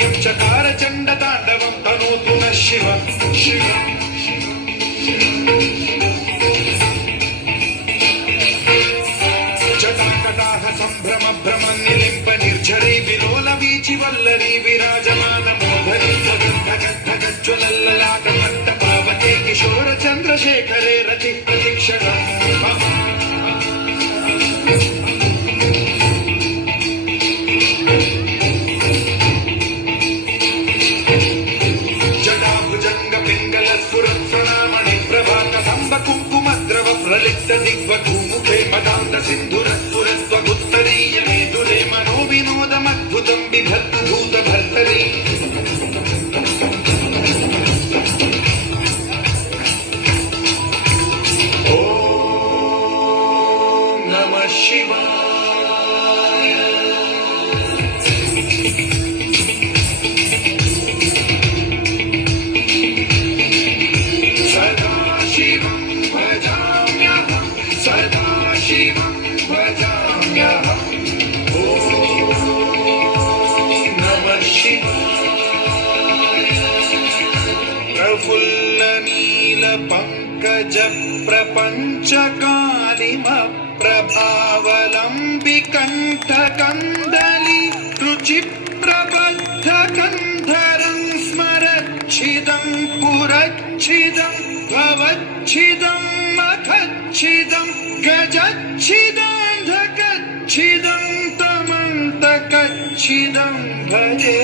वीर्यं चकार चण्डताण्डवं तनोतु नः शिव शिव जटाकटाह सम्भ्रम भ्रम निलिम्ब निर्झरी विलोल वीचि वल्लरी विराजमान मोधरी गज्ज्वलल्ललाट मट्टपावते किशोर चन्द्रशेखरे रति प्रतीक्षणम् प्रलिप्त दिग्वधूमुखे मदान्त सिन्धुरस्फुरस्त्वगुत्तरीय मेदुरे मनो विनोदमद्भुतं बिभर्तु भूतभर्तरी ॐ नमः शिवाय सदा शिवं भजाम्यहं सदा शिवं भजाम्यहम् ॐ नमः शिवाय प्रफुल्लनीलपङ्कजप्रपञ्चकालिमप्रभावलम्बिकण्ठकन्दली रुचिप्रबद्धकन्धरं स्मरच्छिदं पुरच्छिदं भवच्छिदं मखच्छिदं गजच्छिदं धकच्छिदं तमन्तकच्छिदं भजे